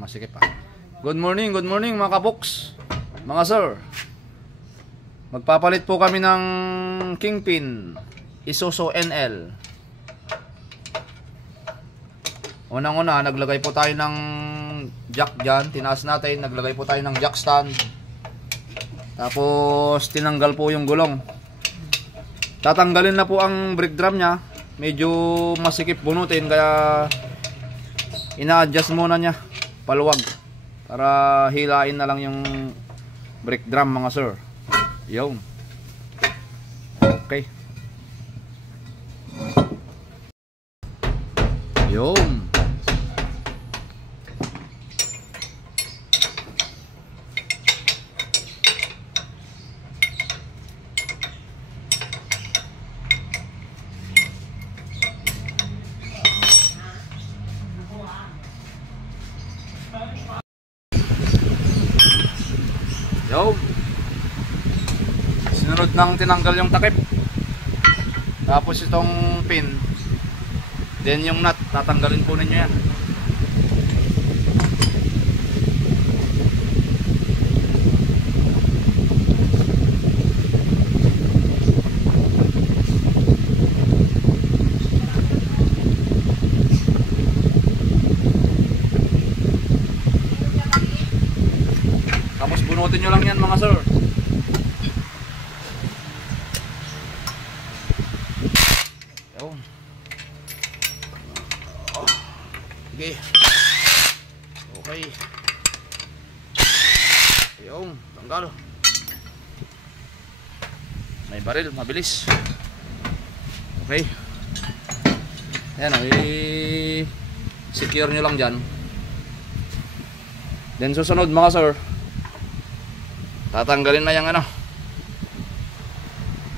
Masikip pa. Good morning mga kaboks, mga sir. Magpapalit po kami ng Kingpin Isuzu NL. Unang-una, naglagay po tayo ng jack dyan. Tinaas natin, naglagay po tayo ng jack stand. Tapos tinanggal po yung gulong. Tatanggalin na po ang brake drum nya. Medyo masikip bunutin, kaya ina-adjust muna nya paluwag para hilain na lang yung brake drum, mga sir. Yun. Okay. Yun. Yo. Sinunod nang tinanggal yung takip. Tapos itong pin. Then yung nut, tatanggalin po ninyo yan. Tapos bunutin nyo lang yan, mga sir. Yun. Okay. Okay. Yun, tanggal. May baril, mabilis. Okay. Ayan, i-secure nyo lang dyan. Then susunod, mga sir, tatanggalin na yung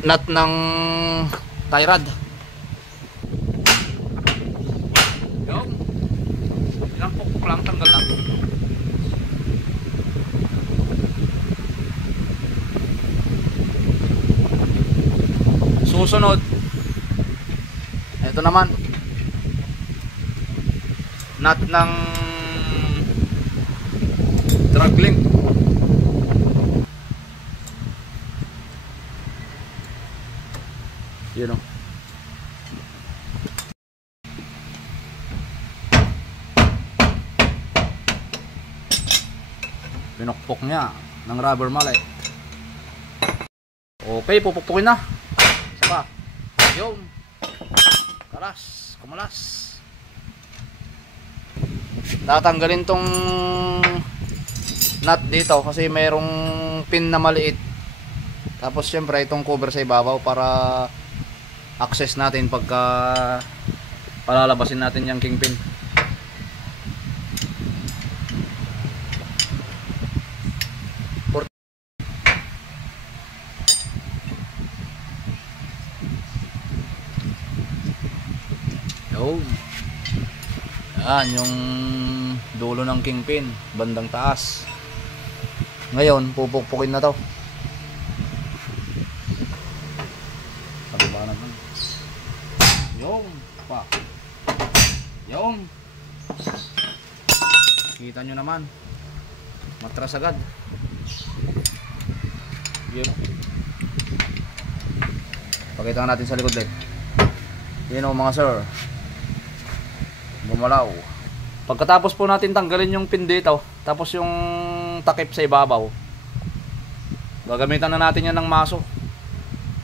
nut ng tie rod. Yung ilang pukpuk lang, tanggal lang. Susunod, ito naman, nut ng drag link. You know. Pinukpok niya ng rubber mallet. Okay, pupukpukin na. Isa pa. Yun. Karas, kumulas. Tatanggalin tong nut dito kasi mayroong pin na maliit. Tapos syempre itong cover sa ibabaw para access natin pagka palalabasin natin yung Kingpin. Yan yung dulo ng Kingpin, bandang taas. Ngayon pupukpukin na to. Yung pa. Yung. Kita nyo naman. Matras agad. Yun. Pakita natin sa likod, yun o, mga sir. Bumalaw. Pagkatapos po natin tanggalin yung pin dito, tapos yung takip sa ibabaw, gagamitan na natin yan ng maso.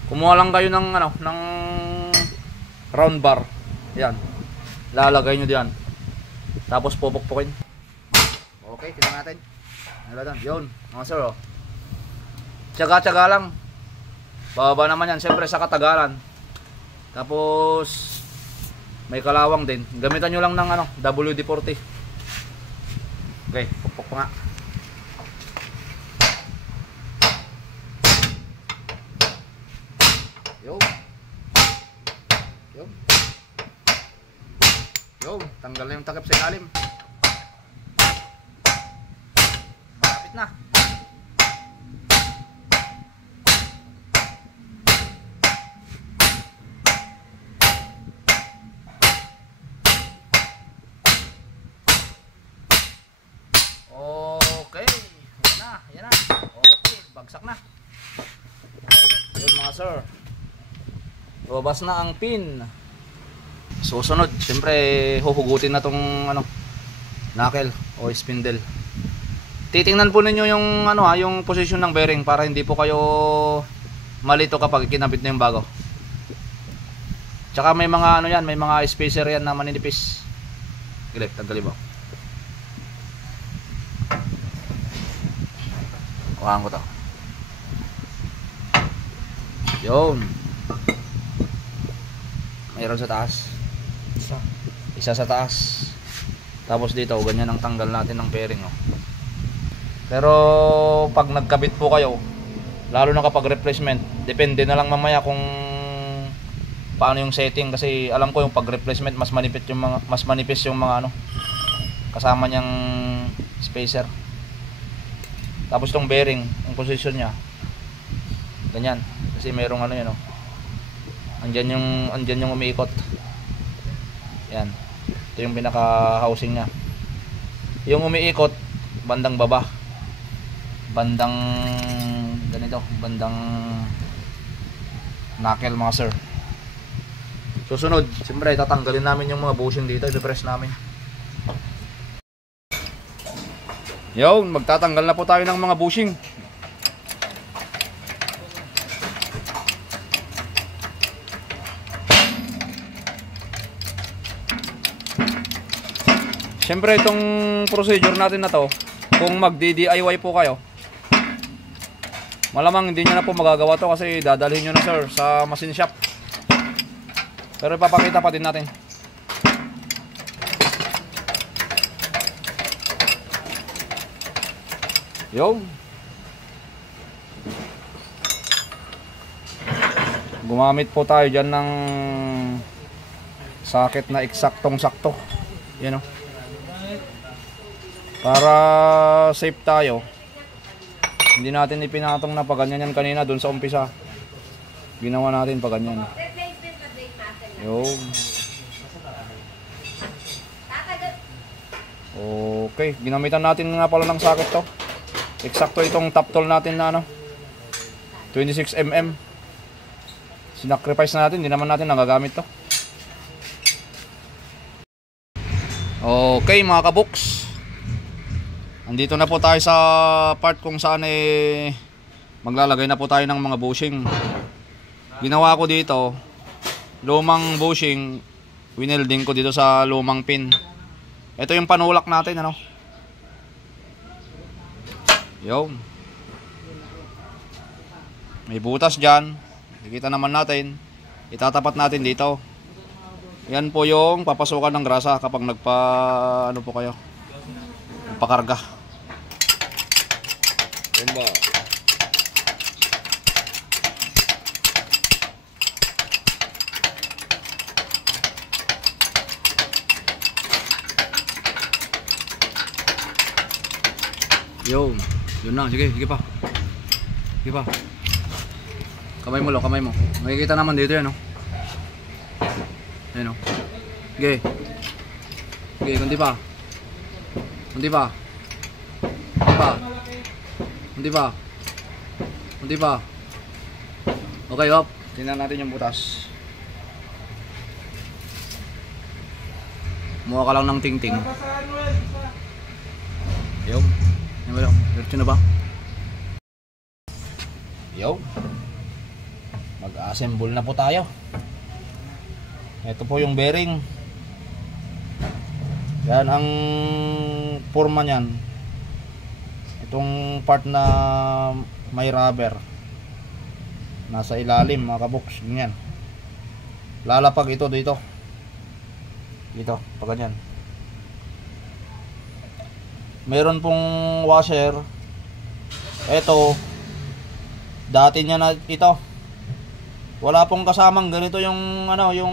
Kumuha lang kayo ng ng round bar. Yan. Lalagay nyo diyan. Tapos pupukpukin. Okay, tingnan natin. Ano doon? Yun, mga sir. Oh. Tiyaga-tiyaga lang. Bababa naman yan, siyempre sa katagalan. Tapos may kalawang din. Gamitan nyo lang ng WD-40. Okay, pukpuk pa nga. Yun. Yun, tanggal na yung takip sa ilalim. Malapit na. sir. Lumabas na ang pin. Susunod, siyempre huhugutin na tong ano, knuckle o spindle. Titingnan po ninyo yung ano yung position ng bearing para hindi po kayo malito kapag kinabit na yung bago. Tsaka may mga ano yan, may mga spacer yan na maninipis. Gilip, tanggalin mo. Kuhaan ko to. Yun. Mayroon sa taas. Isa sa taas. Tapos dito, ganyan ang tanggal natin ng bearing. Oh. Pero pag nagkabit po kayo, lalo na kapag replacement, depende na lang mamaya kung paano yung setting. Kasi alam ko yung pag replacement mas manipis yung mga ano, kasama niyang spacer. Tapos tong bearing, yung position niya ganyan. Kasi mayroong ano yan, oh. Andyan yung umiikot. Yan. Ito yung pinaka housing niya. Yung umiikot bandang baba. Bandang ganito, bandang knuckle mga sir. Susunod, siyempre tatanggalin namin yung mga bushing dito, i-press namin. Yun, magtatanggal na po tayo ng mga bushing. Siyempre itong procedure natin na to, kung magdi-DIY po kayo, malamang hindi nyo na po magagawa to kasi dadalhin nyo na sir sa machine shop. Pero ipapakita pa din natin. Yo. Gumamit po tayo dyan ng socket na eksaktong sakto. Yan o. Para safe tayo. Hindi natin ipinatong na paganyan yan kanina dun sa umpisa. Ginawa natin paganyan. Yo. Okay, ginamitan natin nga pala ng socket to. Eksakto itong top tool natin na ano, 26mm. Sinacrifice na natin, hindi naman natin nagagamit to. Okay mga kabuks, andito na po tayo sa part kung saan maglalagay na po tayo ng mga bushing. Ginawa ko dito lumang bushing, winelding ko dito sa lumang pin. Ito yung panulak natin ano. Yo. May butas dyan. Nakikita naman natin. Itatapat natin dito. Yan po yung papasukan ng grasa kapag ano po kayo, nagpakarga. Yan ba? Yo. Yun na, sige pa. Sige pa. Kamay mo, kamay mo. Makikita naman dito yan, oh. Ayan, oh. Sige. Sige, kunti pa. Kunti pa. Kunti pa. Kunti pa. Kunti pa. Okay, hop. Tingnan natin yung butas. Mukha ka lang ng ting-ting. Yo. Ano, diretso na ba? Yo. Mag-assemble na po tayo. Ito po yung bearing. Yan ang forma niyan. Itong part na may rubber nasa ilalim mga kabuks. Ganyan. Lalapag ito dito. Dito, pag ganyan. Meron pong washer. Ito, dati niya na ito. Wala pong kasamang ganito yung ano, yung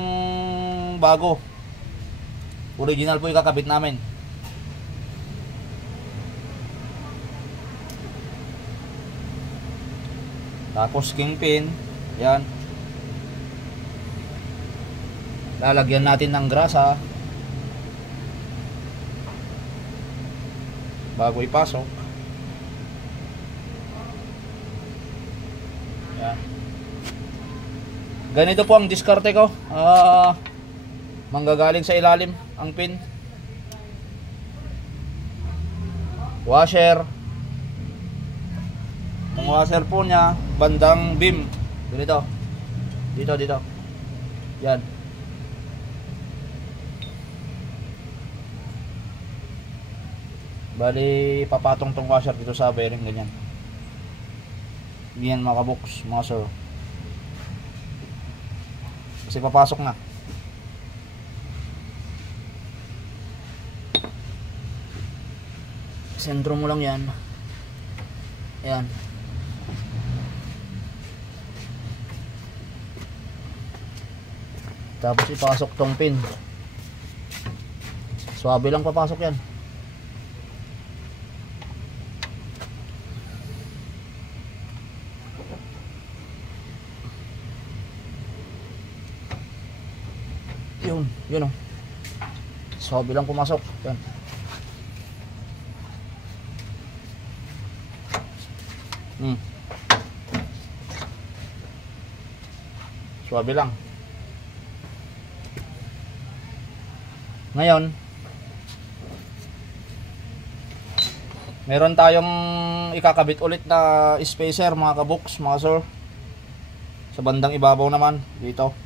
bago. Original po ikakabit namin. Tapos kingpin, yan. Lalagyan natin ng grasa bago ipasok. Yan. Ganito po ang diskarte ko. Manggagaling sa ilalim ang pin. Washer. Ang washer po niya, bandang beam. Ganito. Dito. Yan. Bali, papatong tong washer dito sa bearing, ganyan. Yan mga kaboks, mga sir. Kasi papasok na. Sentro mo lang yan. Ayan. Tapos ipasok tong pin. Suwabe lang papasok yan. Yun o. Suwabe lang pumasok. Yan. Suwabe lang. Ngayon, meron tayong ikakabit ulit na spacer mga kaboks, mga sir. Sa bandang ibabaw naman dito.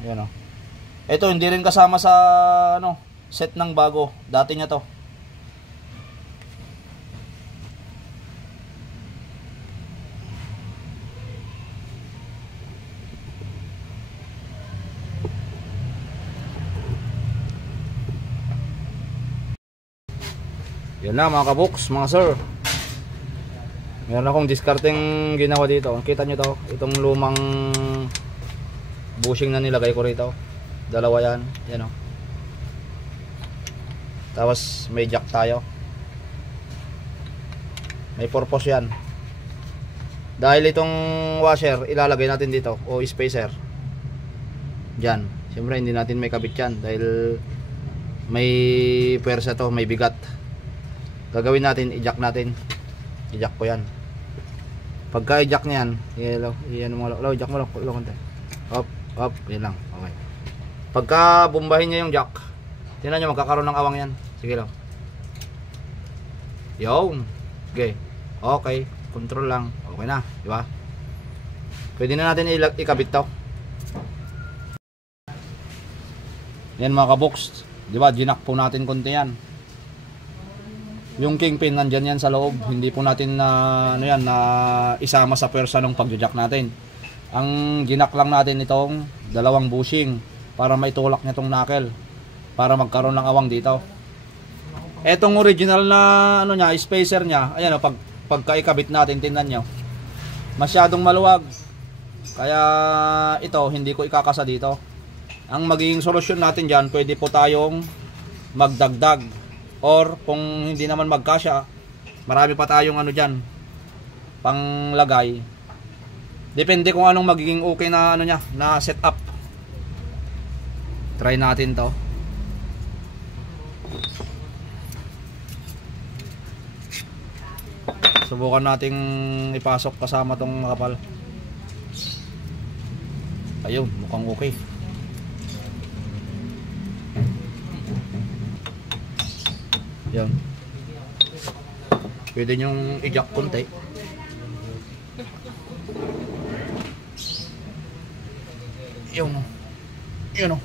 Ayan o. Ito hindi rin kasama sa set ng bago. Dati niya to. Yan na mga kaboks, mga sir. Meron akong discarding ginawa dito. Kita nyo to, itong lumang bushing na nilagay ko rito. Dalawa yan, yan o. Tapos may jack tayo. May purpose yan. Dahil itong washer ilalagay natin dito, o spacer dyan. Siyempre hindi natin may kabit yan dahil may pwersa to, may bigat. Gagawin natin, i-jack natin. I-jack ko yan. Pagka i-jack niyan, i-jack mo lang konti. Up, yan lang. Okay. Pagka bumbahin niya yung jack, tingnan nyo, magkakaroon ng awang yan. Sige lang. Yun. Okay. Okay. Control lang. Okay na, di ba? Pwede na natin ikabit to. Yan mga kaboks, di ba? Ginak po natin konti yan. Yung kingpin nandyan yan sa loob. Hindi po natin na isama sa pwersa ng pagjajack natin. Ang ginak lang natin itong dalawang bushing para maitulak niya tong knuckle para magkaroon ng awang dito. Etong original na spacer niya, ayan o, pagka ikabit natin, tingnan nyo, masyadong maluwag. Kaya ito hindi ko ikakasa dito. Ang magiging solusyon natin dyan, pwede po tayong magdagdag. Or kung hindi naman magkasya, marami pa tayong dyan panglagay. Depende kung anong magiging okay na na setup. Try natin to. Subukan nating ipasok kasama tong kapal. Ayun, mukhang okay. Yan. Pwede nyong i-jack konti. Yun o. Yun o.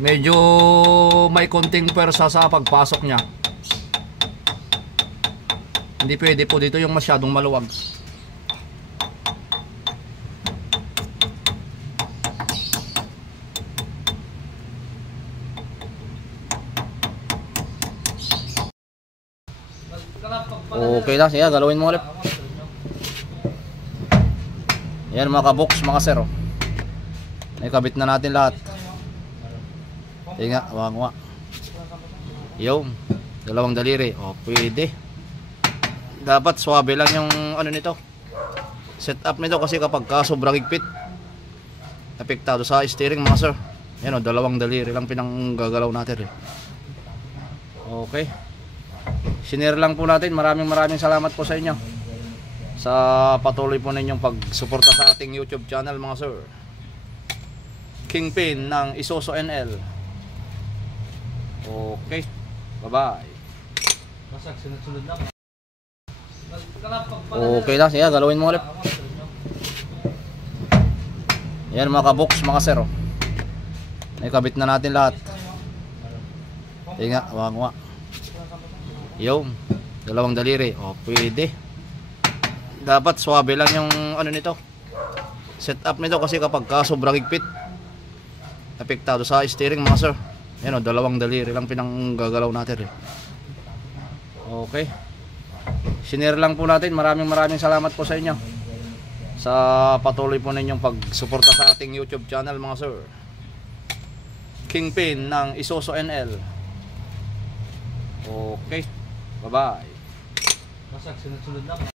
Medyo may konting pwersa sa pagpasok niya. Hindi pwede po dito yung masyadong maluwag. Okay na, sige, galawin mo ulit. Yan mga kaboks, mga sir. Nakabit na natin lahat. Sige nga, wag. Yung dalawang daliri. O, pwede. Dapat swabe lang yung nito. Setup nito kasi kapag sobrang higpit, apektado sa steering mga sir. Yan o, dalawang daliri lang pinanggagalaw natin. Okay. Sinare lang po natin. Maraming salamat po sa inyo sa patuloy po ninyong pagsuporta sa ating YouTube channel mga sir. Kingpin ng Isuzu NL. Okay. Bye-bye. Basag, sunod-sunod na. Okay na, sige, galawin mo ulit. Yan mga kabox, mga sir. Nakabit na natin lahat. Sige nga, wag. Yung dalawang daliri. O, pwede. Dapat swabe lang yung ano nito. Setup nito kasi kapag sobrang higpit, apektado sa steering mga sir. Yan o, dalawang daliri lang pinanggagalaw natin eh. Okay. Sinare lang po natin. Maraming salamat po sa inyo sa patuloy po ninyong pagsuporta sa ating YouTube channel mga sir. Kingpin ng Isuzu NL. Okay. Bye-bye. Basag, sunod-sunod na.